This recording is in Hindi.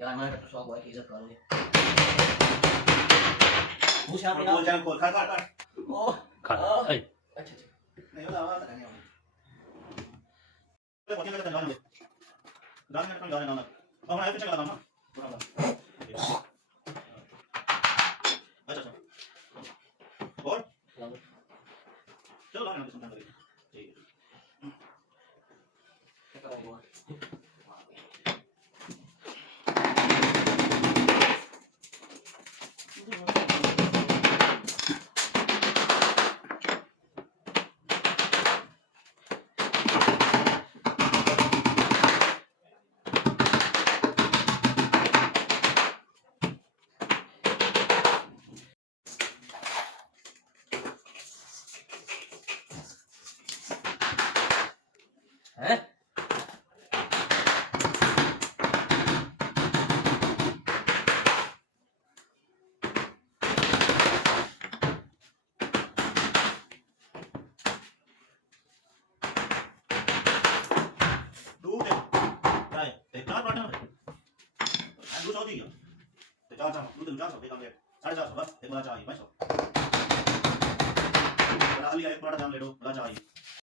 यार मैं तो शौक हुआ कि इज्जत करोगे मुझे आप बोल जान खोल खा खा खा ओ खा ए अच्छा नहीं होला आवाज नहीं आਉਂਦੀ ले पहुंचेंगे तो जाने जाने में जाने ना अब मैं पीछे लगा ना अच्छा अच्छा और चलो लाने में सुनना करेंगे ठीक है क्या करोगे हैं दूर दे काय ते चार पार्टनर है दूर सौ दी ते चार चार दूर 400 पे काम ले 450 बस एक बड़ा चाहिए 500 बड़ा लिया एक बड़ा जान ले दो बड़ा चाहिए